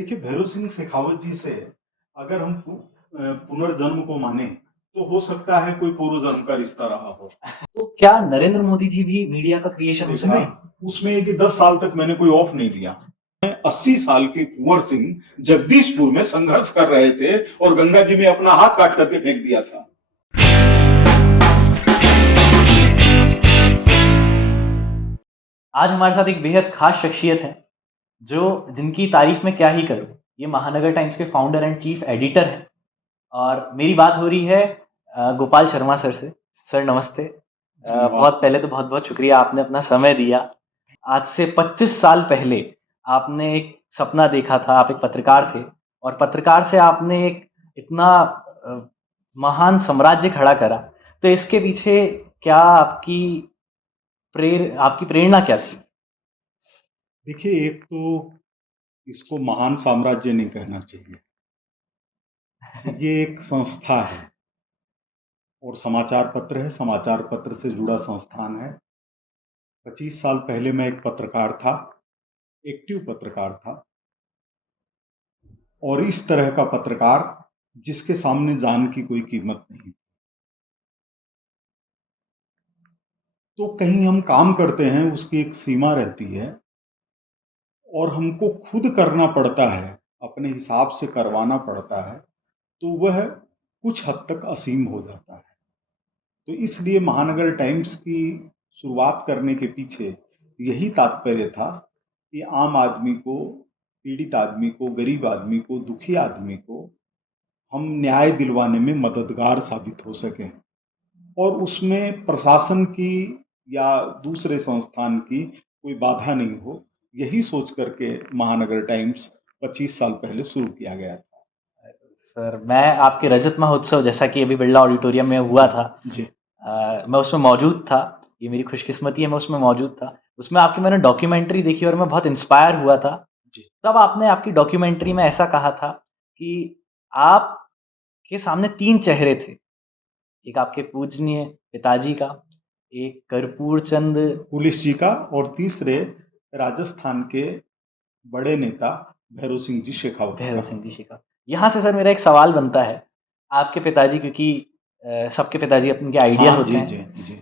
देखिए, भैरव सिंह शेखावत जी से अगर हम पुनर्जन्म को माने तो हो सकता है कोई पूर्व जन्म का रिश्ता रहा हो। तो क्या नरेंद्र मोदी जी भी मीडिया का क्रिएशन उसी देखा में? उसमें है कि 10 साल तक मैंने कोई ऑफ नहीं लिया। 80 साल के कुंवर सिंह जगदीशपुर में संघर्ष कर रहे थे और गंगा जी में अपना हाथ काट करके फेंक दिया था। आज हमारे साथ एक बेहद खास शख्सियत है जो जिनकी तारीफ में क्या ही करूं। ये महानगर टाइम्स के फाउंडर एंड चीफ एडिटर हैं और मेरी बात हो रही है गोपाल शर्मा सर से। सर नमस्ते। धन्यवाद। बहुत पहले तो बहुत बहुत शुक्रिया, आपने अपना समय दिया। आज से 25 साल पहले आपने एक सपना देखा था, आप एक पत्रकार थे और पत्रकार से आपने एक इतना महान साम्राज्य खड़ा करा। तो इसके पीछे क्या आपकी प्रेरणा क्या थी? देखिए, एक तो इसको महान साम्राज्य नहीं कहना चाहिए। ये एक संस्था है और समाचार पत्र है, समाचार पत्र से जुड़ा संस्थान है। 25 साल पहले मैं एक पत्रकार था, एक्टिव पत्रकार था, और इस तरह का पत्रकार जिसके सामने जान की कोई कीमत नहीं। तो कहीं हम काम करते हैं, उसकी एक सीमा रहती है और हमको खुद करना पड़ता है, अपने हिसाब से करवाना पड़ता है, तो वह कुछ हद तक असीम हो जाता है। तो इसलिए महानगर टाइम्स की शुरुआत करने के पीछे यही तात्पर्य था कि आम आदमी को, पीड़ित आदमी को, गरीब आदमी को, दुखी आदमी को हम न्याय दिलवाने में मददगार साबित हो सकें और उसमें प्रशासन की या दूसरे संस्थान की कोई बाधा नहीं हो। यही सोच करके महानगर टाइम्स 25 साल पहले शुरू किया गया था। सर मैं आपके रजत महोत्सव, जैसा कि अभी बिरला ऑडिटोरियम में हुआ जी। था, जी। मैं उसमें मौजूद था। ये मेरी खुशकिस्मती है, मैं उसमें मौजूद था। उसमें आपकी मैंने डॉक्यूमेंट्री देखी और मैं बहुत इंस्पायर हुआ था। जी। तब आपने आपकी डॉक्यूमेंट्री में ऐसा कहा था कि आपके सामने तीन चेहरे थे। एक आपके पूजनीय पिताजी का, एक कर्पूर चंद पुलिस जी का, और तीसरे राजस्थान के बड़े नेता भैरव सिंह जी शेखावत भैरव का। सिंह जी का। यहाँ से सर मेरा एक सवाल बनता है। आपके पिताजी, क्योंकि सबके पिताजी अपने के आइडियल हाँ होते जी। हैं। जी। जी।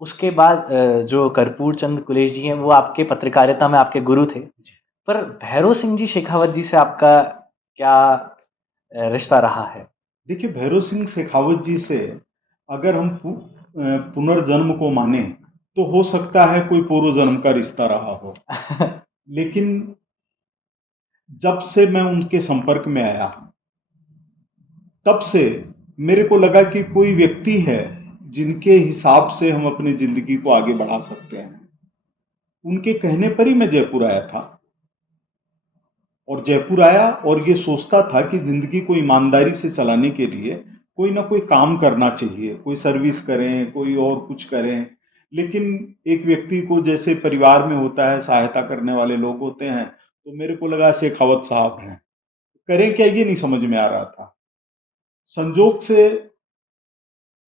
उसके बाद जो कर्पूर चंद कुलेश जी हैं वो आपके पत्रकारिता में आपके गुरु थे। जी। पर भैरव सिंह जी शेखावत जी से आपका क्या रिश्ता रहा है? देखिए, भैरव सिंह शेखावत जी से अगर हम पुनर्जन्म को माने तो हो सकता है कोई पूर्व जन्म का रिश्ता रहा हो। लेकिन जब से मैं उनके संपर्क में आया, तब से मेरे को लगा कि कोई व्यक्ति है जिनके हिसाब से हम अपनी जिंदगी को आगे बढ़ा सकते हैं। उनके कहने पर ही मैं जयपुर आया था, और जयपुर आया और ये सोचता था कि जिंदगी को ईमानदारी से चलाने के लिए कोई ना कोई काम करना चाहिए, कोई सर्विस करें, कोई और कुछ करें। लेकिन एक व्यक्ति को, जैसे परिवार में होता है, सहायता करने वाले लोग होते हैं, तो मेरे को लगा शेखावत साहब हैं, करें क्या ये नहीं समझ में आ रहा था। संजोग से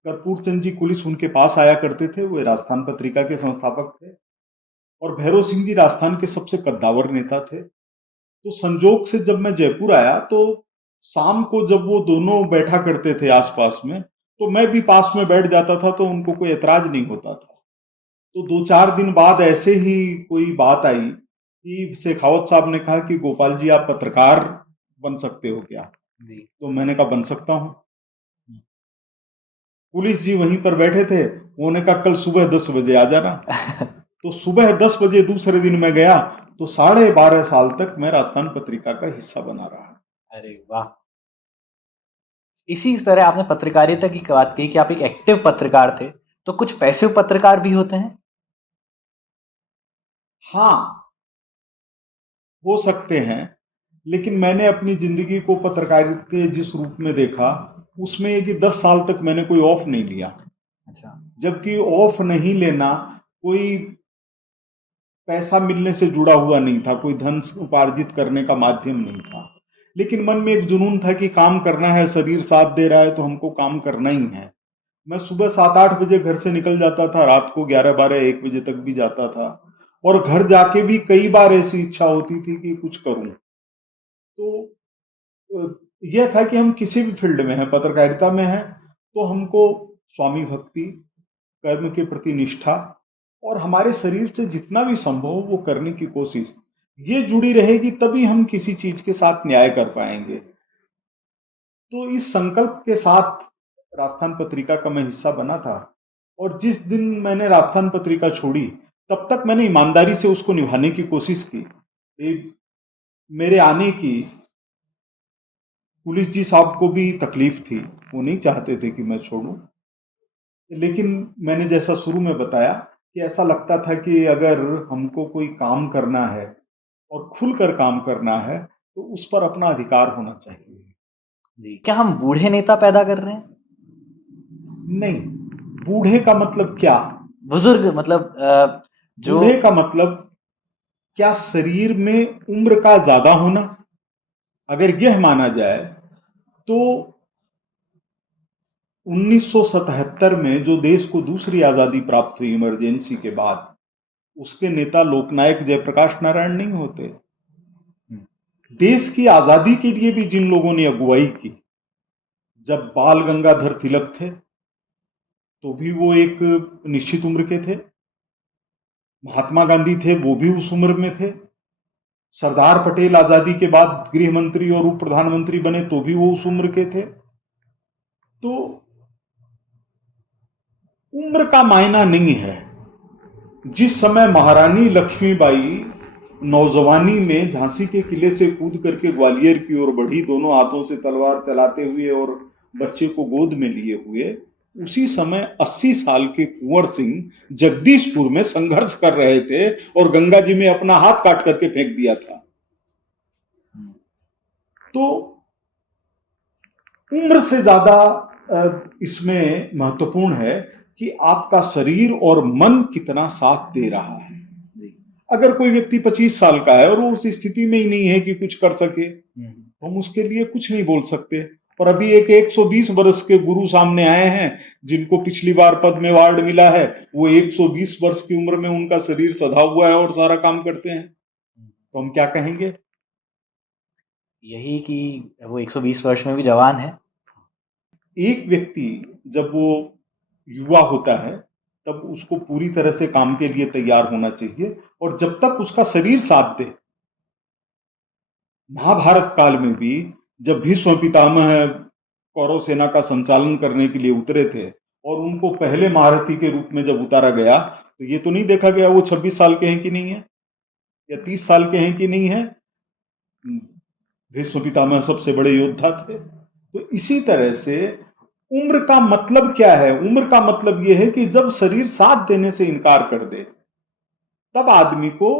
कर्पूर चंद जी कुलिस उनके पास आया करते थे, वे राजस्थान पत्रिका के संस्थापक थे, और भैरव सिंह जी राजस्थान के सबसे कद्दावर नेता थे। तो संजोग से जब मैं जयपुर आया, तो शाम को जब वो दोनों बैठा करते थे आसपास में, तो मैं भी पास में बैठ जाता था, तो उनको कोई एतराज नहीं होता था। तो 2-4 दिन बाद ऐसे ही कोई बात आई कि शेखावत साहब ने कहा कि गोपाल जी, आप पत्रकार बन सकते हो क्या? जी। तो मैंने कहा बन सकता हूँ। पुलिस जी वहीं पर बैठे थे, उन्होंने कहा कल सुबह 10 बजे आ जाना। तो सुबह 10 बजे दूसरे दिन मैं गया, तो 12.5 साल तक मैं राजस्थान पत्रिका का हिस्सा बना रहा। अरे वाह! इसी तरह आपने पत्रकारिता की बात की कि आप एक एक्टिव पत्रकार थे, तो कुछ पैसिव पत्रकार भी होते हैं? हाँ, हो सकते हैं, लेकिन मैंने अपनी जिंदगी को पत्रकारिता के जिस रूप में देखा, उसमें ये कि 10 साल तक मैंने कोई ऑफ नहीं लिया। अच्छा। जबकि ऑफ नहीं लेना कोई पैसा मिलने से जुड़ा हुआ नहीं था, कोई धन उपार्जित करने का माध्यम नहीं था। लेकिन मन में एक जुनून था कि काम करना है, शरीर साथ दे रहा है तो हमको काम करना ही है। मैं सुबह 7-8 बजे घर से निकल जाता था, रात को 11-12-1 बजे तक भी जाता था, और घर जाके भी कई बार ऐसी इच्छा होती थी कि कुछ करूं। तो यह था कि हम किसी भी फील्ड में हैं, पत्रकारिता में हैं, तो हमको स्वामी भक्ति, कर्म के प्रति निष्ठा और हमारे शरीर से जितना भी संभव हो वो करने की कोशिश, ये जुड़ी रहेगी, तभी हम किसी चीज के साथ न्याय कर पाएंगे। तो इस संकल्प के साथ राजस्थान पत्रिका का मैं हिस्सा बना था, और जिस दिन मैंने राजस्थान पत्रिका छोड़ी, तब तक मैंने ईमानदारी से उसको निभाने की कोशिश की। मेरे आने की पुलिस जी साहब को भी तकलीफ थी, वो नहीं चाहते थे कि मैं छोड़ूं, लेकिन मैंने जैसा शुरू में बताया कि ऐसा लगता था कि अगर हमको कोई काम करना है और खुलकर काम करना है तो उस पर अपना अधिकार होना चाहिए। जी, क्या हम बूढ़े नेता पैदा कर रहे हैं? नहीं, बूढ़े का मतलब क्या? बुजुर्ग मतलब जो बूढ़े का मतलब क्या शरीर में उम्र का ज्यादा होना? अगर यह माना जाए तो 1977 में जो देश को दूसरी आजादी प्राप्त हुई इमरजेंसी के बाद, उसके नेता लोकनायक जयप्रकाश नारायण नहीं होते? देश की आजादी के लिए भी जिन लोगों ने अगुवाई की, जब बाल गंगाधर तिलक थे तो भी वो एक निश्चित उम्र के थे, महात्मा गांधी थे वो भी उस उम्र में थे, सरदार पटेल आजादी के बाद गृह मंत्री और उप प्रधानमंत्री बने तो भी वो उस उम्र के थे। तो उम्र का मायना नहीं है। जिस समय महारानी लक्ष्मीबाई नौजवानी में झांसी के किले से कूद करके ग्वालियर की ओर बढ़ी, दोनों हाथों से तलवार चलाते हुए और बच्चे को गोद में लिए हुए, उसी समय 80 साल के कुंवर सिंह जगदीशपुर में संघर्ष कर रहे थे और गंगा जी में अपना हाथ काट करके फेंक दिया था। तो उम्र से ज्यादा इसमें महत्वपूर्ण है कि आपका शरीर और मन कितना साथ दे रहा है। अगर कोई व्यक्ति 25 साल का है और वो उस स्थिति में ही नहीं है कि कुछ कर सके, तो हम उसके लिए कुछ नहीं बोल सकते। और अभी एक 120 वर्ष के गुरु सामने आए हैं जिनको पिछली बार पद्म अवार्ड मिला है, वो 120 वर्ष की उम्र में उनका शरीर सधा हुआ है और सारा काम करते हैं, तो हम क्या कहेंगे? यही कि वो 120 वर्ष में भी जवान है। एक व्यक्ति जब वो युवा होता है तब उसको पूरी तरह से काम के लिए तैयार होना चाहिए, और जब तक उसका शरीर साथ दे। महाभारत काल में भी जब भीष्म पितामह कौरव सेना का संचालन करने के लिए उतरे थे और उनको पहले महारथी के रूप में जब उतारा गया, तो ये तो नहीं देखा गया वो 26 साल के हैं कि नहीं है या 30 साल के हैं कि नहीं है। भीष्म पितामह सबसे बड़े योद्धा थे। तो इसी तरह से उम्र का मतलब क्या है? उम्र का मतलब यह है कि जब शरीर साथ देने से इनकार कर दे, तब आदमी को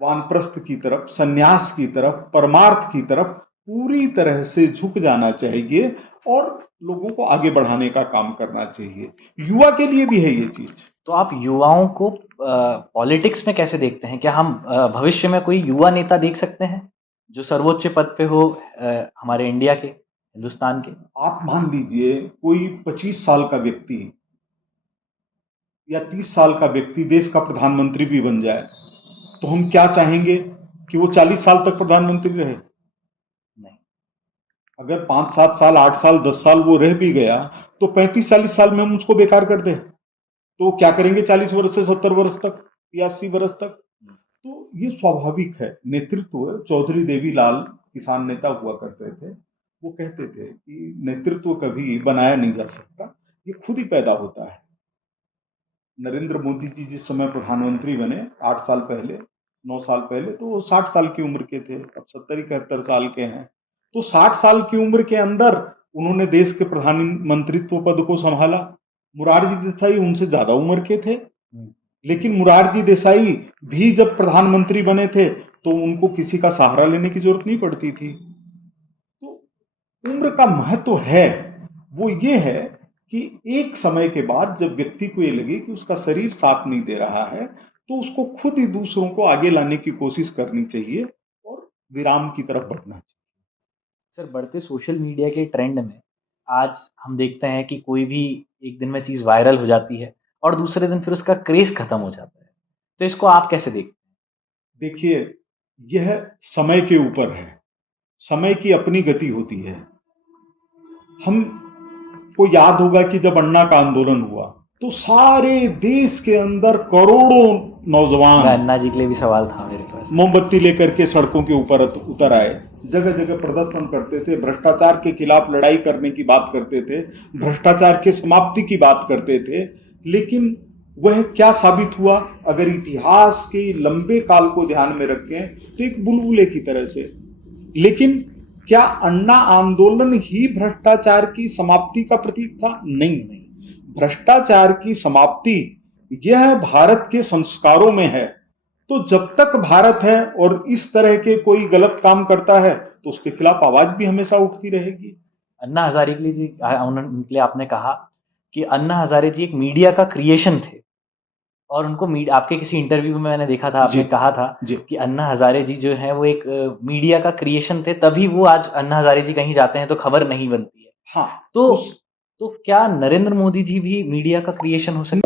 वानप्रस्थ की तरफ, सन्यास की तरफ, परमार्थ की तरफ पूरी तरह से झुक जाना चाहिए और लोगों को आगे बढ़ाने का काम करना चाहिए। युवा के लिए भी है ये चीज। तो आप युवाओं को पॉलिटिक्स में कैसे देखते हैं? क्या हम भविष्य में कोई युवा नेता देख सकते हैं जो सर्वोच्च पद पे हो हमारे इंडिया के, हिंदुस्तान के? आप मान लीजिए कोई 25 साल का व्यक्ति या 30 साल का व्यक्ति देश का प्रधानमंत्री भी बन जाए, तो हम क्या चाहेंगे कि वो 40 साल तक प्रधानमंत्री रहे? नहीं। अगर 5 7 साल 8 साल 10 साल वो रह भी गया तो 35 40 साल में हम उसको बेकार कर दें, तो क्या करेंगे 40 वर्ष से 70 वर्ष तक या 80 वर्ष तक? तो ये स्वाभाविक है। नेतृत्व, चौधरी देवीलाल किसान नेता हुआ करते थे, वो कहते थे कि नेतृत्व कभी बनाया नहीं जा सकता, ये खुद ही पैदा होता है। नरेंद्र मोदी जी जिस समय प्रधानमंत्री बने 8 साल पहले, 9 साल पहले, तो वो 60 साल की उम्र के थे, अब 70 71 साल के हैं। तो 60 साल की उम्र के अंदर उन्होंने देश के प्रधानमंत्रित्व पद को संभाला। मुरारजी देसाई उनसे ज्यादा उम्र के थे, लेकिन मुरारजी देसाई भी जब प्रधानमंत्री बने थे तो उनको किसी का सहारा लेने की जरूरत नहीं पड़ती थी। तो उम्र का महत्व है, वो ये है कि एक समय के बाद जब व्यक्ति को ये लगे कि उसका शरीर साथ नहीं दे रहा है, तो उसको खुद ही दूसरों को आगे लाने की कोशिश करनी चाहिए और विराम की तरफ बढ़ना चाहिए। सर, बढ़ते सोशल मीडिया के ट्रेंड में आज हम देखते हैं कि कोई भी एक दिन में चीज़ वायरल हो जाती है और दूसरे दिन फिर उसका क्रेज़ खत्म हो जाता है। तो इसको आप कैसे देखते देखिए, यह समय के ऊपर है। समय की अपनी गति होती है। हमको याद होगा कि जब अन्ना का आंदोलन हुआ तो सारे देश के अंदर करोड़ों नौजवान अन्ना जी के लिए भी सवाल था मेरे पास। मोमबत्ती लेकर के सड़कों के ऊपर उतर आए, जगह जगह प्रदर्शन करते थे, भ्रष्टाचार के खिलाफ लड़ाई करने की बात करते थे, भ्रष्टाचार के समाप्ति की बात करते थे। लेकिन वह क्या साबित हुआ? अगर इतिहास के लंबे काल को ध्यान में रखें तो एक बुलबुले की तरह से। लेकिन क्या अन्ना आंदोलन ही भ्रष्टाचार की समाप्ति का प्रतीक था? नहीं, भ्रष्टाचार की समाप्ति यह भारत के संस्कारों में है। तो जब तक भारत है और इस तरह के कोई गलत काम करता है तो उसके खिलाफ आवाज भी हमेशा उठती रहेगी। अन्ना हजारे के लिए जी, उनके लिए आपने कहा कि अन्ना हजारे जी एक मीडिया का क्रिएशन थे, और उनको आपके किसी इंटरव्यू में मैंने देखा था, आपने कहा था कि अन्ना हजारे जी जो है वो एक मीडिया का क्रिएशन थे, तभी वो आज अन्ना हजारे जी कहीं जाते हैं तो खबर नहीं बनती है। हाँ, तो क्या नरेंद्र मोदी जी भी मीडिया का क्रिएशन हो सकते